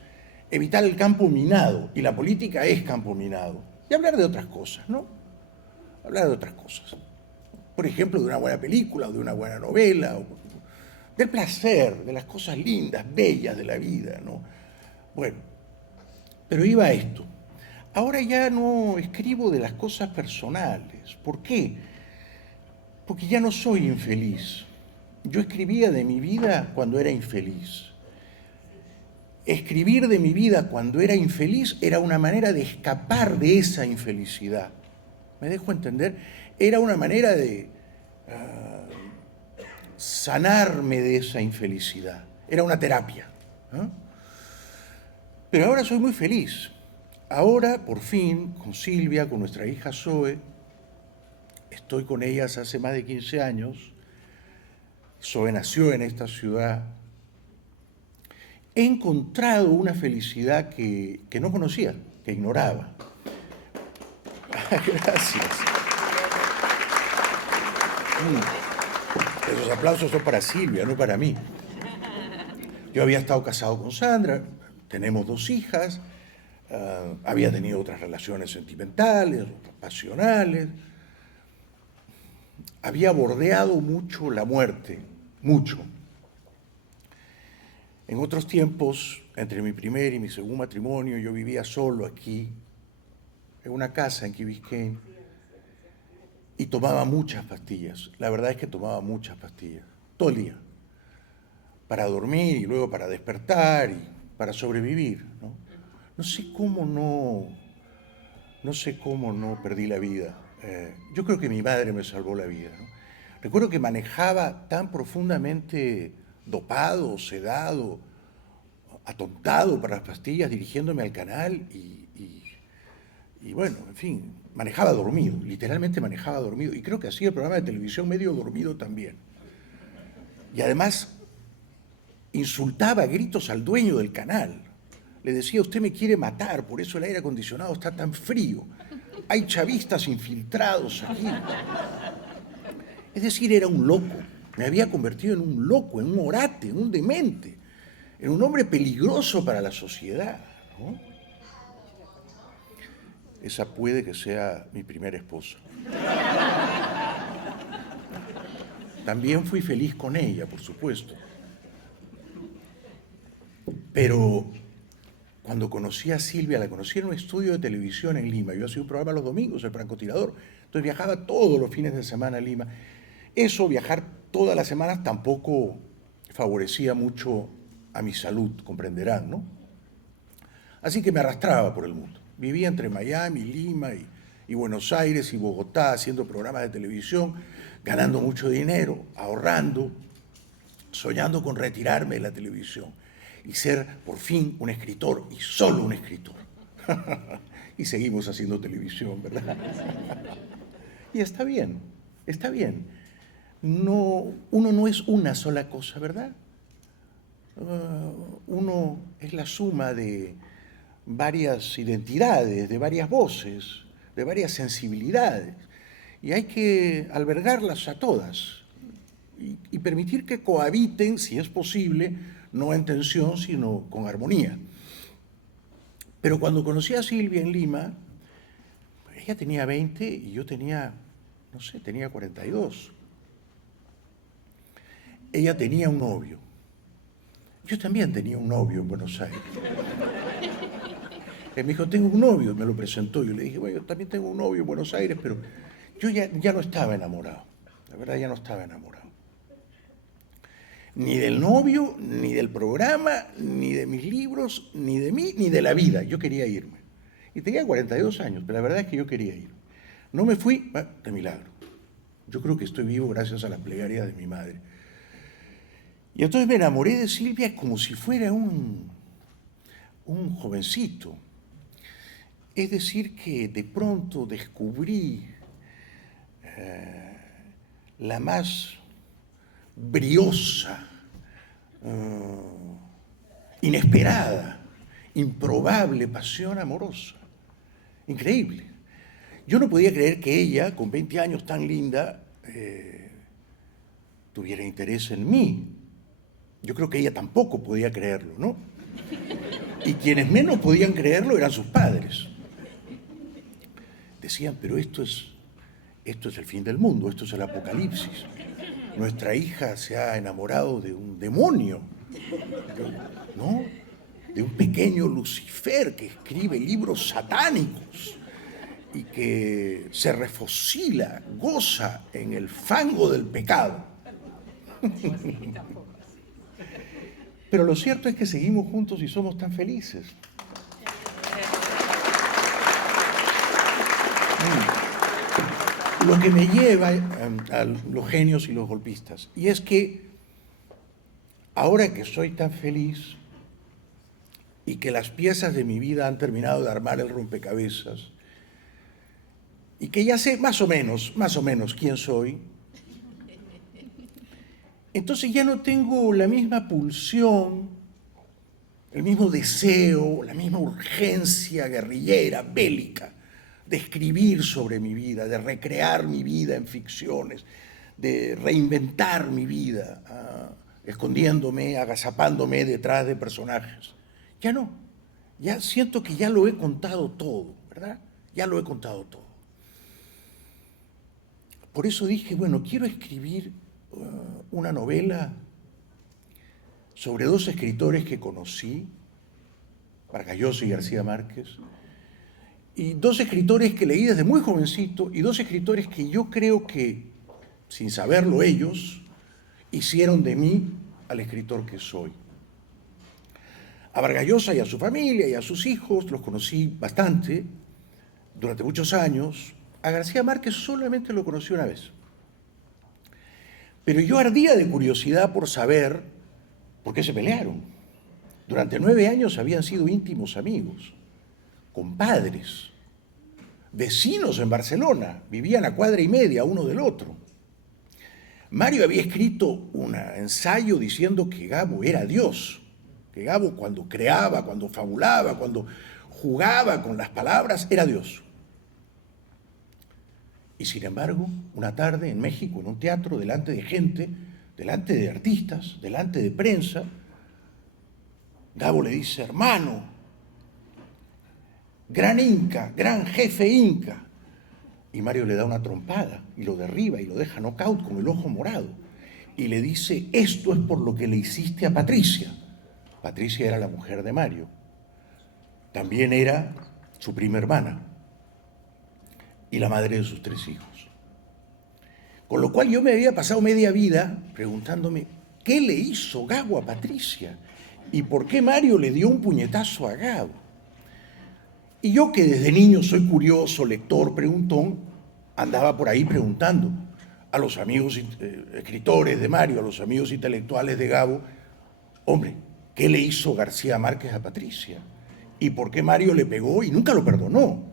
evitar el campo minado, y la política es campo minado, y hablar de otras cosas, ¿no? Hablar de otras cosas. Por ejemplo, de una buena película, o de una buena novela, o del placer, de las cosas lindas, bellas de la vida, ¿no? Bueno, pero iba a esto. Ahora ya no escribo de las cosas personales. ¿Por qué? Porque ya no soy infeliz. Yo escribía de mi vida cuando era infeliz. Escribir de mi vida cuando era infeliz era una manera de escapar de esa infelicidad. ¿Me dejo entender? Era una manera de sanarme de esa infelicidad. Era una terapia, ¿no? Pero ahora soy muy feliz. ahora, por fin, con Silvia, con nuestra hija Zoe, estoy con ellas hace más de 15 años. Zoe nació en esta ciudad. He encontrado una felicidad que no conocía, que ignoraba. Gracias. Esos aplausos son para Silvia, no para mí. Yo había estado casado con Sandra, tenemos 2 hijas, había tenido otras relaciones sentimentales, otras pasionales. Había bordeado mucho la muerte, mucho. En otros tiempos, entre mi primer y mi segundo matrimonio, yo vivía solo aquí, en una casa en Key Biscayne, y tomaba muchas pastillas. La verdad es que tomaba muchas pastillas, todo el día, para dormir y luego para despertar y para sobrevivir, ¿no? No sé cómo no perdí la vida. Yo creo que mi madre me salvó la vida, ¿no? Recuerdo que manejaba tan profundamente dopado, sedado, atontado para las pastillas, dirigiéndome al canal y bueno, en fin, manejaba dormido, literalmente manejaba dormido. Y creo que hacía el programa de televisión medio dormido también. Y además insultaba a gritos al dueño del canal. Le decía, usted me quiere matar, por eso el aire acondicionado está tan frío. Hay chavistas infiltrados aquí. Es decir, era un loco. Me había convertido en un loco, en un orate, en un demente, en un hombre peligroso para la sociedad, ¿no? Esa puede que sea mi primera esposa. También fui feliz con ella, por supuesto. Pero cuando conocí a Silvia, la conocí en un estudio de televisión en Lima. Yo hacía un programa los domingos, El Francotirador. Entonces viajaba todos los fines de semana a Lima. Eso, viajar todas las semanas, tampoco favorecía mucho a mi salud, comprenderán, ¿no? Así que me arrastraba por el mundo. Vivía entre Miami, Lima y Buenos Aires y Bogotá, haciendo programas de televisión, ganando mucho dinero, ahorrando, soñando con retirarme de la televisión y ser por fin un escritor y solo un escritor. Y seguimos haciendo televisión, ¿verdad? Y está bien, está bien. No, uno no es una sola cosa, ¿verdad? Uno es la suma de varias identidades, de varias voces, de varias sensibilidades, y hay que albergarlas a todas y permitir que cohabiten, si es posible, no en tensión, sino con armonía. Pero cuando conocí a Silvia en Lima, ella tenía 20 y yo tenía, no sé, tenía 42. Ella tenía un novio. Yo también tenía un novio en Buenos Aires. Él me dijo, tengo un novio, me lo presentó. Yo le dije, bueno, yo también tengo un novio en Buenos Aires, pero yo ya no estaba enamorado. La verdad, ya no estaba enamorado. Ni del novio, ni del programa, ni de mis libros, ni de mí, ni de la vida. Yo quería irme. Y tenía 42 años, pero la verdad es que yo quería irme. No me fui, de milagro. Yo creo que estoy vivo gracias a las plegarias de mi madre. Y entonces me enamoré de Silvia como si fuera un jovencito. Es decir, que de pronto descubrí la más briosa, inesperada, improbable pasión amorosa. Increíble. Yo no podía creer que ella, con 20 años tan linda, tuviera interés en mí. Yo creo que ella tampoco podía creerlo, ¿no? Y quienes menos podían creerlo eran sus padres. Decían, pero esto es el fin del mundo, esto es el apocalipsis. Nuestra hija se ha enamorado de un demonio, ¿no? De un pequeño Lucifer que escribe libros satánicos y que se refocila, goza en el fango del pecado. Pero lo cierto es que seguimos juntos y somos tan felices. Lo que me lleva a los genios y los golpistas. Y es que ahora que soy tan feliz y que las piezas de mi vida han terminado de armar el rompecabezas y que ya sé más o menos quién soy, entonces ya no tengo la misma pulsión, el mismo deseo, la misma urgencia guerrillera, bélica, de escribir sobre mi vida, de recrear mi vida en ficciones, de reinventar mi vida, escondiéndome, agazapándome detrás de personajes. Ya no, ya siento que ya lo he contado todo, ¿verdad? Ya lo he contado todo. Por eso dije, bueno, quiero escribir una novela sobre dos escritores que conocí, Vargas Llosa y García Márquez, y dos escritores que leí desde muy jovencito, y dos escritores que yo creo que, sin saberlo ellos, hicieron de mí al escritor que soy. A Vargas Llosa y a su familia y a sus hijos los conocí bastante, durante muchos años. A García Márquez solamente lo conocí una vez. Pero yo ardía de curiosidad por saber por qué se pelearon. Durante 9 años habían sido íntimos amigos, compadres, vecinos en Barcelona, vivían a cuadra y media uno del otro. Mario había escrito un ensayo diciendo que Gabo era Dios, que Gabo cuando creaba, cuando fabulaba, cuando jugaba con las palabras, era Dios. Y sin embargo, una tarde en México, en un teatro, delante de gente, delante de artistas, delante de prensa, Gabo le dice, hermano, gran inca, gran jefe inca. Y Mario le da una trompada y lo derriba y lo deja knockout con el ojo morado. Y le dice, esto es por lo que le hiciste a Patricia. Patricia era la mujer de Mario. También era su prima hermana y la madre de sus 3 hijos. Con lo cual yo me había pasado media vida preguntándome, ¿qué le hizo Gabo a Patricia? ¿Y por qué Mario le dio un puñetazo a Gabo? Y yo, que desde niño soy curioso, lector, preguntón, andaba por ahí preguntando a los amigos escritores de Mario, a los amigos intelectuales de Gabo, hombre, ¿qué le hizo García Márquez a Patricia? ¿Y por qué Mario le pegó y nunca lo perdonó?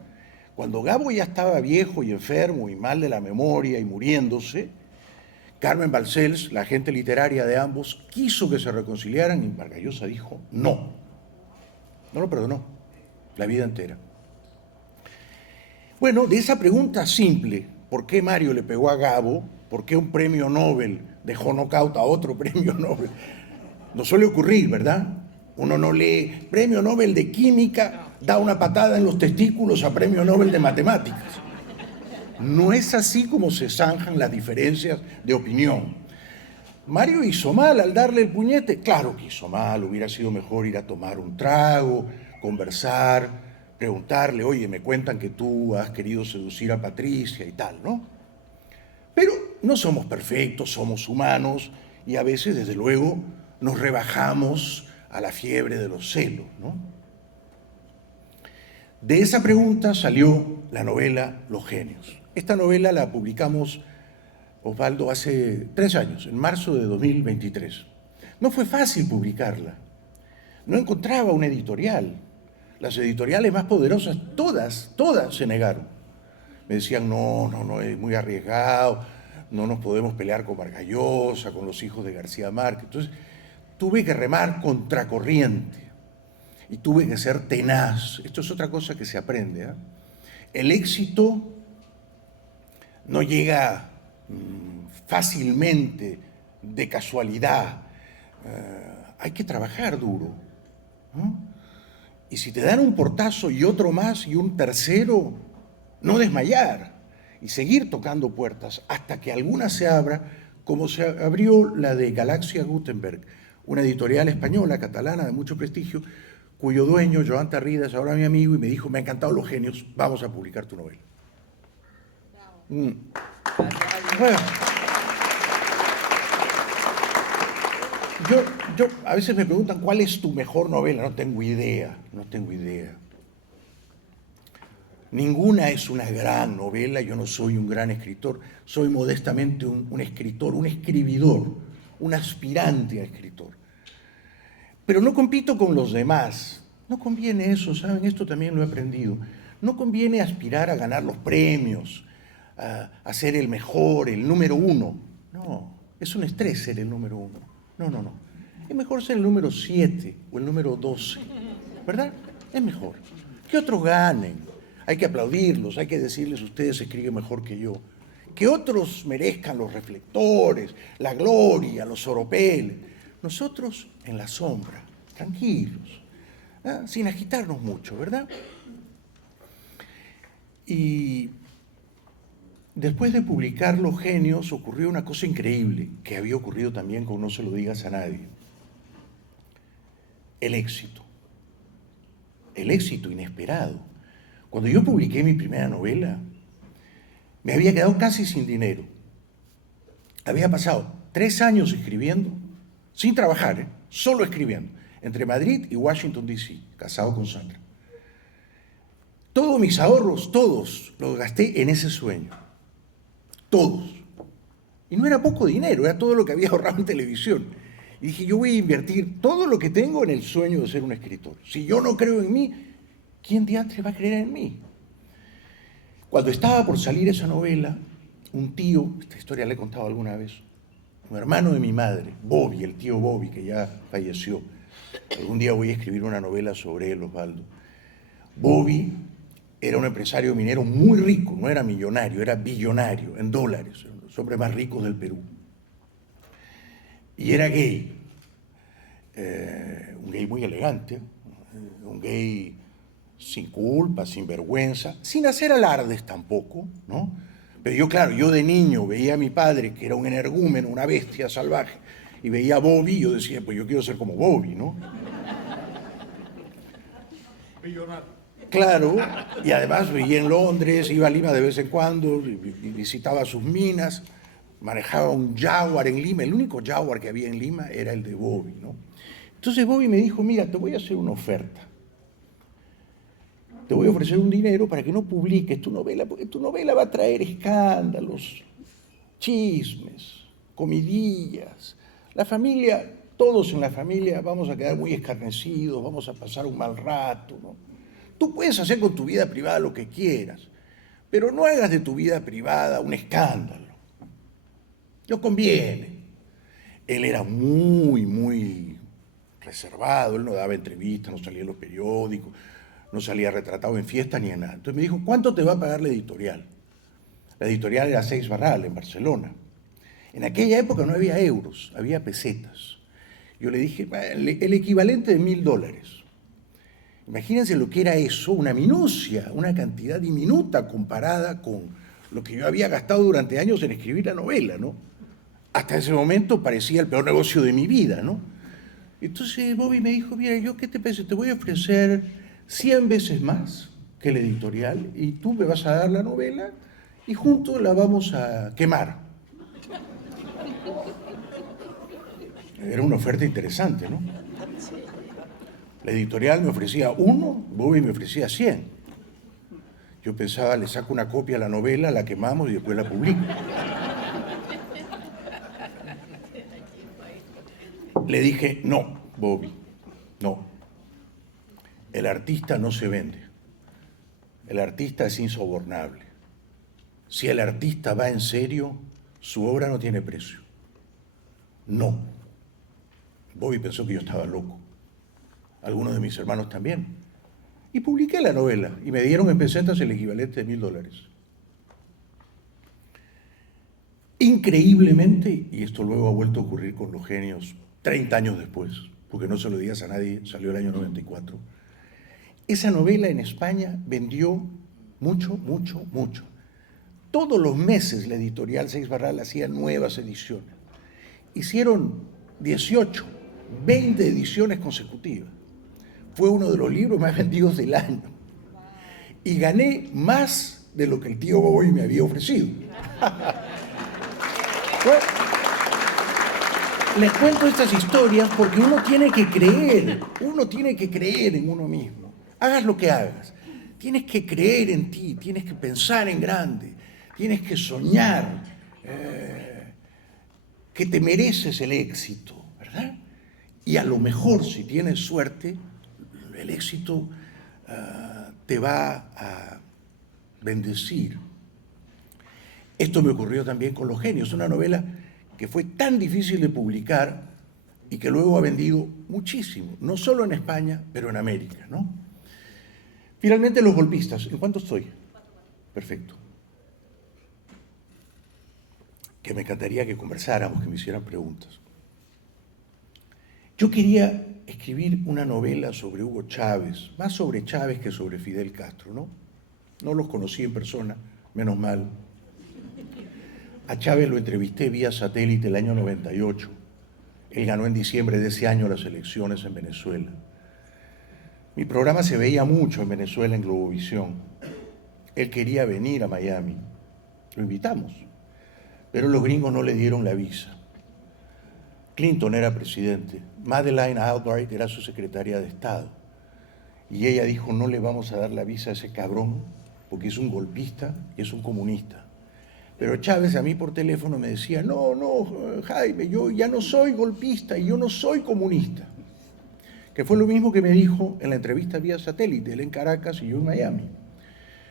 Cuando Gabo ya estaba viejo y enfermo y mal de la memoria y muriéndose, Carmen Balcells, la agente literaria de ambos, quiso que se reconciliaran y Vargas Llosa dijo no. No lo perdonó, la vida entera. Bueno, de esa pregunta simple, ¿por qué Mario le pegó a Gabo? ¿Por qué un premio Nobel dejó knockout a otro premio Nobel? No suele ocurrir, ¿verdad? Uno no lee premio Nobel de Química, da una patada en los testículos a premio Nobel de Matemáticas. No es así como se zanjan las diferencias de opinión. ¿Mario hizo mal al darle el puñete? Claro que hizo mal, hubiera sido mejor ir a tomar un trago, conversar, preguntarle, oye, me cuentan que tú has querido seducir a Patricia y tal, ¿no? Pero no somos perfectos, somos humanos y a veces, desde luego, nos rebajamos a la fiebre de los celos, ¿no? De esa pregunta salió la novela Los Genios. Esta novela la publicamos, Osvaldo, hace 3 años, en marzo de 2023. No fue fácil publicarla. No encontraba una editorial. Las editoriales más poderosas, todas se negaron. Me decían, no, es muy arriesgado, no nos podemos pelear con Vargas Llosa, con los hijos de García Márquez. Entonces, tuve que remar contracorriente. Y tuve que ser tenaz. Esto es otra cosa que se aprende, ¿eh? El éxito no llega fácilmente, de casualidad. Hay que trabajar duro, ¿no? Y si te dan un portazo y otro más y un tercero, no desmayar y seguir tocando puertas hasta que alguna se abra, como se abrió la de Galaxia Gutenberg, una editorial española, catalana, de mucho prestigio, cuyo dueño, Joan Tarrida, es ahora mi amigo, y me dijo, me han encantado Los Genios, vamos a publicar tu novela. Bueno, yo a veces me preguntan, ¿cuál es tu mejor novela? No tengo idea. Ninguna es una gran novela, yo no soy un gran escritor, soy modestamente un escritor, un escribidor, un aspirante a escritor. Pero no compito con los demás. No conviene eso, ¿saben? Esto también lo he aprendido. No conviene aspirar a ganar los premios, a ser el mejor, el número uno. No, es un estrés ser el número uno. No, no, no. Es mejor ser el número 7 o el número 12, ¿verdad? Es mejor. Que otros ganen. Hay que aplaudirlos, hay que decirles, ustedes escriben mejor que yo. Que otros merezcan los reflectores, la gloria, los oropeles. Nosotros en la sombra, tranquilos, sin agitarnos mucho, ¿verdad? Y después de publicar Los Genios ocurrió una cosa increíble, que había ocurrido también con No se lo digas a nadie. El éxito inesperado. Cuando yo publiqué mi primera novela, me había quedado casi sin dinero. Había pasado 3 años escribiendo, sin trabajar, solo escribiendo, entre Madrid y Washington, D.C., casado con Sandra. Todos mis ahorros, todos, los gasté en ese sueño. Todos. Y no era poco dinero, era todo lo que había ahorrado en televisión. Y dije, yo voy a invertir todo lo que tengo en el sueño de ser un escritor. Si yo no creo en mí, ¿quién diantre va a creer en mí? Cuando estaba por salir esa novela, un tío, esta historia la he contado alguna vez, un hermano de mi madre, Bobby, el tío Bobby, que ya falleció. Algún día voy a escribir una novela sobre él, Osvaldo. Bobby era un empresario minero muy rico, no era millonario, era billonario, en dólares, uno de los hombres más ricos del Perú. Y era gay, un gay muy elegante, un gay sin culpa, sin vergüenza, sin hacer alardes tampoco, ¿no? Pero yo, claro, yo de niño veía a mi padre, que era un energúmeno, una bestia salvaje, y veía a Bobby, y yo decía, pues yo quiero ser como Bobby, ¿no? Millonario. Claro, y además vivía en Londres, iba a Lima de vez en cuando, y visitaba sus minas, manejaba un Jaguar en Lima, el único Jaguar que había en Lima era el de Bobby, ¿no? Entonces Bobby me dijo, mira, te voy a hacer una oferta. Te voy a ofrecer un dinero para que no publiques tu novela, porque tu novela va a traer escándalos, chismes, comidillas. La familia, todos en la familia vamos a quedar muy escarnecidos, vamos a pasar un mal rato, ¿no? Tú puedes hacer con tu vida privada lo que quieras, pero no hagas de tu vida privada un escándalo. No conviene. Él era muy reservado, él no daba entrevistas, no salía en los periódicos, no salía retratado en fiestas ni en nada. Entonces me dijo, ¿cuánto te va a pagar la editorial? La editorial era Seix Barral, en Barcelona. En aquella época no había euros, había pesetas. Yo le dije, el equivalente de $1000. Imagínense lo que era eso, una minucia, una cantidad diminuta comparada con lo que yo había gastado durante años en escribir la novela, ¿no? Hasta ese momento parecía el peor negocio de mi vida, ¿no? Entonces Bobby me dijo, mira, yo qué te parece, te voy a ofrecer 100 veces más que la editorial y tú me vas a dar la novela y juntos la vamos a quemar. Era una oferta interesante, ¿no? La editorial me ofrecía 1, Bobby me ofrecía 100. Yo pensaba, le saco una copia a la novela, la quemamos y después la publico. Le dije, no, Bobby, no. El artista no se vende. El artista es insobornable. Si el artista va en serio, su obra no tiene precio. No. Bobby pensó que yo estaba loco. Algunos de mis hermanos también. Y publiqué la novela y me dieron en pesetas el equivalente de $1000. Increíblemente, y esto luego ha vuelto a ocurrir con Los Genios 30 años después, porque No se lo digas a nadie, salió el año 94, esa novela en España vendió mucho. Todos los meses la editorial Seix Barral hacía nuevas ediciones. Hicieron 18, 20 ediciones consecutivas. Fue uno de los libros más vendidos del año. Y gané más de lo que el tío Bobby me había ofrecido. Bueno, les cuento estas historias porque uno tiene que creer en uno mismo. Hagas lo que hagas. Tienes que creer en ti, tienes que pensar en grande, tienes que soñar que te mereces el éxito, ¿verdad? Y a lo mejor, si tienes suerte, vuelve, el éxito te va a bendecir. Esto me ocurrió también con Los Genios, una novela que fue tan difícil de publicar y que luego ha vendido muchísimo, no solo en España, pero en América, ¿no? Finalmente, Los Golpistas. ¿En cuánto estoy? Perfecto. Que me encantaría que conversáramos, que me hicieran preguntas. Yo quería escribir una novela sobre Hugo Chávez, más sobre Chávez que sobre Fidel Castro, ¿no? No los conocí en persona, menos mal. A Chávez lo entrevisté vía satélite el año 98. Él ganó en diciembre de ese año las elecciones en Venezuela. Mi programa se veía mucho en Venezuela en Globovisión. Él quería venir a Miami. Lo invitamos, pero los gringos no le dieron la visa. Clinton era presidente, Madeleine Albright era su secretaria de Estado. Y ella dijo, no le vamos a dar la visa a ese cabrón porque es un golpista y es un comunista. Pero Chávez a mí por teléfono me decía, no, Jaime, yo ya no soy golpista y yo no soy comunista. Que fue lo mismo que me dijo en la entrevista vía satélite, él en Caracas y yo en Miami.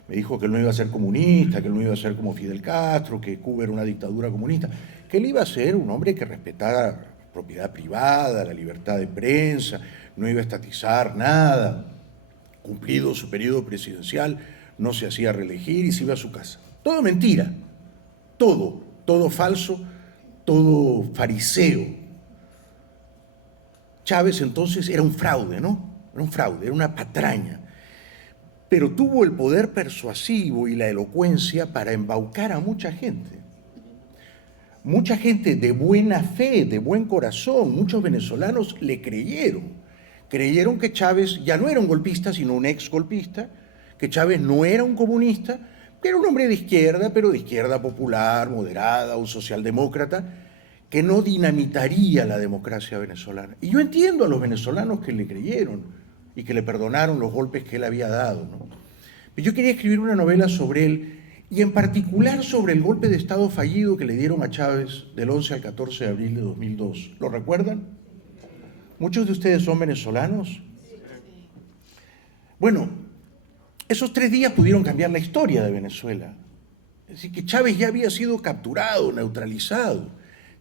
Me dijo que él no iba a ser comunista, que él no iba a ser como Fidel Castro, que Cuba era una dictadura comunista, que él iba a ser un hombre que respetara la propiedad privada, la libertad de prensa, no iba a estatizar nada. Cumplido su periodo presidencial, no se hacía reelegir y se iba a su casa. Todo mentira, todo falso, todo fariseo. Chávez entonces era un fraude, ¿no? Era un fraude, era una patraña. Pero tuvo el poder persuasivo y la elocuencia para embaucar a mucha gente. Mucha gente de buena fe, de buen corazón, muchos venezolanos le creyeron. Creyeron que Chávez ya no era un golpista, sino un ex golpista, que Chávez no era un comunista, que era un hombre de izquierda, pero de izquierda popular, moderada, un socialdemócrata, que no dinamitaría la democracia venezolana. Y yo entiendo a los venezolanos que le creyeron y que le perdonaron los golpes que él había dado, ¿no? Pero yo quería escribir una novela sobre él y en particular sobre el golpe de Estado fallido que le dieron a Chávez del 11 al 14 de abril de 2002. ¿Lo recuerdan? ¿Muchos de ustedes son venezolanos? Bueno, esos 3 días pudieron cambiar la historia de Venezuela. Es decir, que Chávez ya había sido capturado, neutralizado.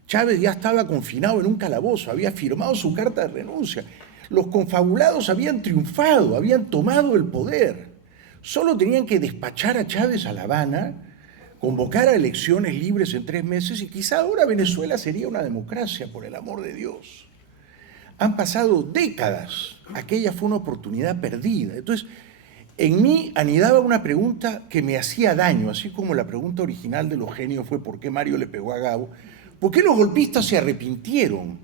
Chávez ya estaba confinado en un calabozo, había firmado su carta de renuncia. Los confabulados habían triunfado, habían tomado el poder. Solo tenían que despachar a Chávez a La Habana, convocar a elecciones libres en 3 meses y quizá ahora Venezuela sería una democracia, por el amor de Dios. Han pasado décadas, aquella fue una oportunidad perdida. Entonces, en mí anidaba una pregunta que me hacía daño, así como la pregunta original de Los Genios fue ¿por qué Mario le pegó a Gabo? ¿Por qué los golpistas se arrepintieron?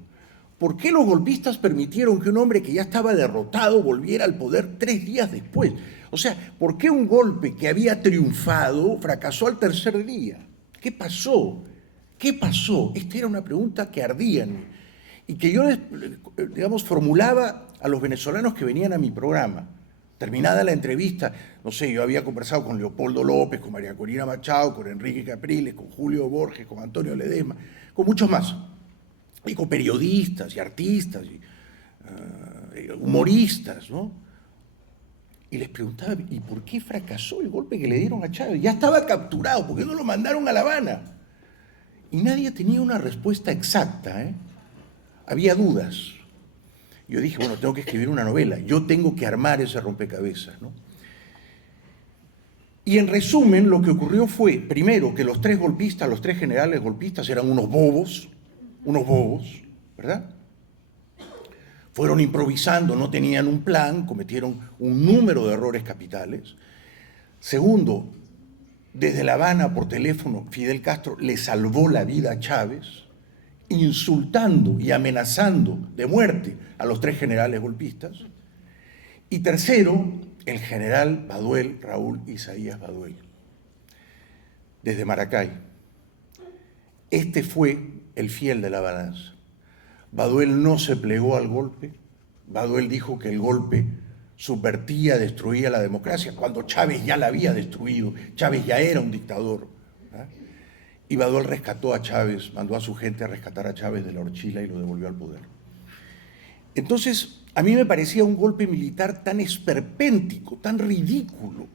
¿Por qué los golpistas permitieron que un hombre que ya estaba derrotado volviera al poder 3 días después? O sea, ¿por qué un golpe que había triunfado fracasó al 3er día? ¿Qué pasó? ¿Qué pasó? Esta era una pregunta que ardía en mí y que yo, digamos, formulaba a los venezolanos que venían a mi programa. Terminada la entrevista, no sé, yo había conversado con Leopoldo López, con María Corina Machado, con Enrique Capriles, con Julio Borges, con Antonio Ledesma, con muchos más, y con periodistas y artistas, y humoristas, ¿no? Y les preguntaba, ¿y por qué fracasó el golpe que le dieron a Chávez? Ya estaba capturado, ¿por qué no lo mandaron a La Habana? Y nadie tenía una respuesta exacta, ¿eh? Había dudas. Yo dije, bueno, tengo que escribir una novela, yo tengo que armar ese rompecabezas, ¿no? Y en resumen, lo que ocurrió fue, primero, que los 3 golpistas, los 3 generales golpistas eran unos bobos, ¿verdad? Fueron improvisando, no tenían un plan, cometieron un número de errores capitales. Segundo, desde La Habana por teléfono, Fidel Castro le salvó la vida a Chávez, insultando y amenazando de muerte a los 3 generales golpistas. Y tercero, el general Baduel, Raúl Isaías Baduel, desde Maracay. Este fue el fiel de la balanza. Baduel no se plegó al golpe. Baduel dijo que el golpe subvertía, destruía la democracia, cuando Chávez ya la había destruido. Chávez ya era un dictador. Y Baduel rescató a Chávez, mandó a su gente a rescatar a Chávez de la horchila y lo devolvió al poder. Entonces, a mí me parecía un golpe militar tan esperpéntico, tan ridículo,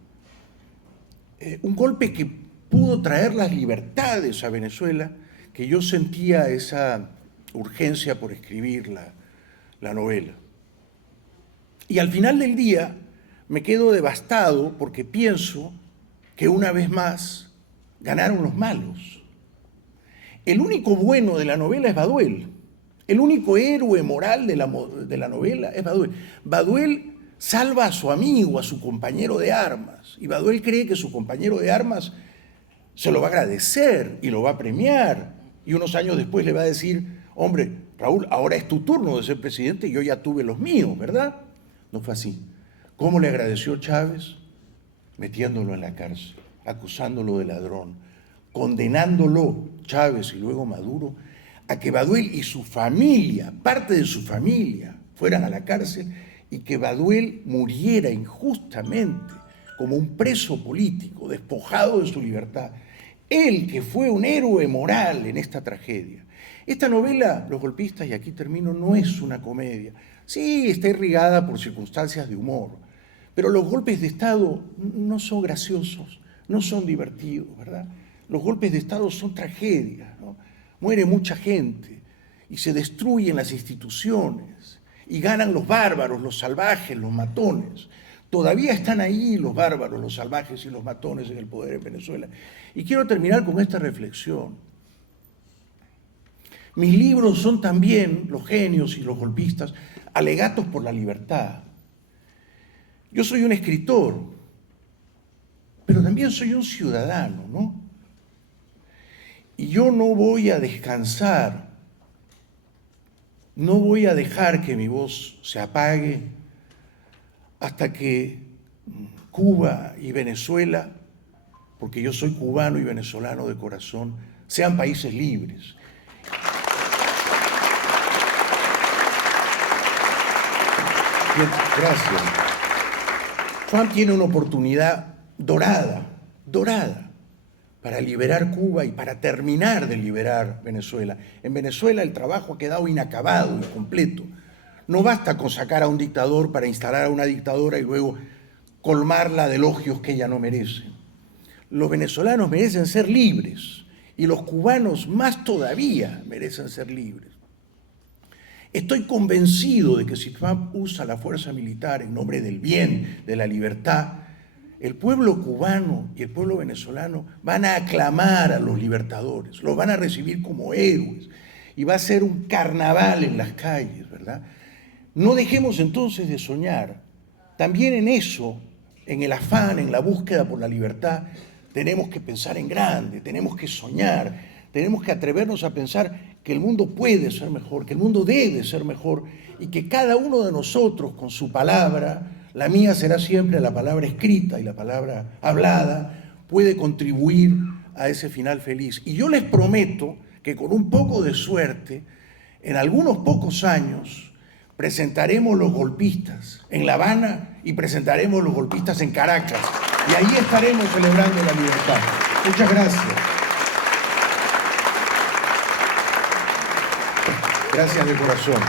un golpe que pudo traer las libertades a Venezuela, que yo sentía esa urgencia por escribir la novela. Y al final del día me quedo devastado porque pienso que una vez más ganaron los malos. El único bueno de la novela es Baduel. El único héroe moral de la novela es Baduel. Baduel salva a su amigo, a su compañero de armas, y Baduel cree que su compañero de armas se lo va a agradecer y lo va a premiar, y unos años después le va a decir, hombre, Raúl, ahora es tu turno de ser presidente y yo ya tuve los míos, ¿verdad? No fue así. ¿Cómo le agradeció Chávez? Metiéndolo en la cárcel, acusándolo de ladrón, condenándolo, Chávez y luego Maduro, a que Baduel y su familia, parte de su familia, fueran a la cárcel y que Baduel muriera injustamente como un preso político, despojado de su libertad. Él, que fue un héroe moral en esta tragedia. Esta novela, Los golpistas, y aquí termino, no es una comedia. Sí, está irrigada por circunstancias de humor, pero los golpes de Estado no son graciosos, no son divertidos, ¿verdad? Los golpes de Estado son tragedias, ¿no? Muere mucha gente y se destruyen las instituciones y ganan los bárbaros, los salvajes, los matones. Todavía están ahí los bárbaros, los salvajes y los matones en el poder en Venezuela. Y quiero terminar con esta reflexión. Mis libros son también, Los genios y los golpistas, alegatos por la libertad. Yo soy un escritor, pero también soy un ciudadano, ¿no? Y yo no voy a descansar, no voy a dejar que mi voz se apague hasta que Cuba y Venezuela, porque yo soy cubano y venezolano de corazón, sean países libres. Bien, gracias. Trump tiene una oportunidad dorada, para liberar Cuba y para terminar de liberar Venezuela. En Venezuela el trabajo ha quedado inacabado, incompleto. No basta con sacar a un dictador para instalar a una dictadora y luego colmarla de elogios que ella no merece. Los venezolanos merecen ser libres y los cubanos más todavía merecen ser libres. Estoy convencido de que si Trump usa la fuerza militar en nombre del bien, de la libertad, el pueblo cubano y el pueblo venezolano van a aclamar a los libertadores, los van a recibir como héroes y va a ser un carnaval en las calles, ¿verdad? No dejemos entonces de soñar. También en eso, en el afán, en la búsqueda por la libertad, tenemos que pensar en grande, tenemos que soñar, tenemos que atrevernos a pensar que el mundo puede ser mejor, que el mundo debe ser mejor y que cada uno de nosotros con su palabra, la mía será siempre la palabra escrita y la palabra hablada, puede contribuir a ese final feliz. Y yo les prometo que con un poco de suerte, en algunos pocos años, presentaremos Los golpistas en La Habana y presentaremos Los golpistas en Caracas. Y ahí estaremos celebrando la libertad. Muchas gracias. Gracias de corazón.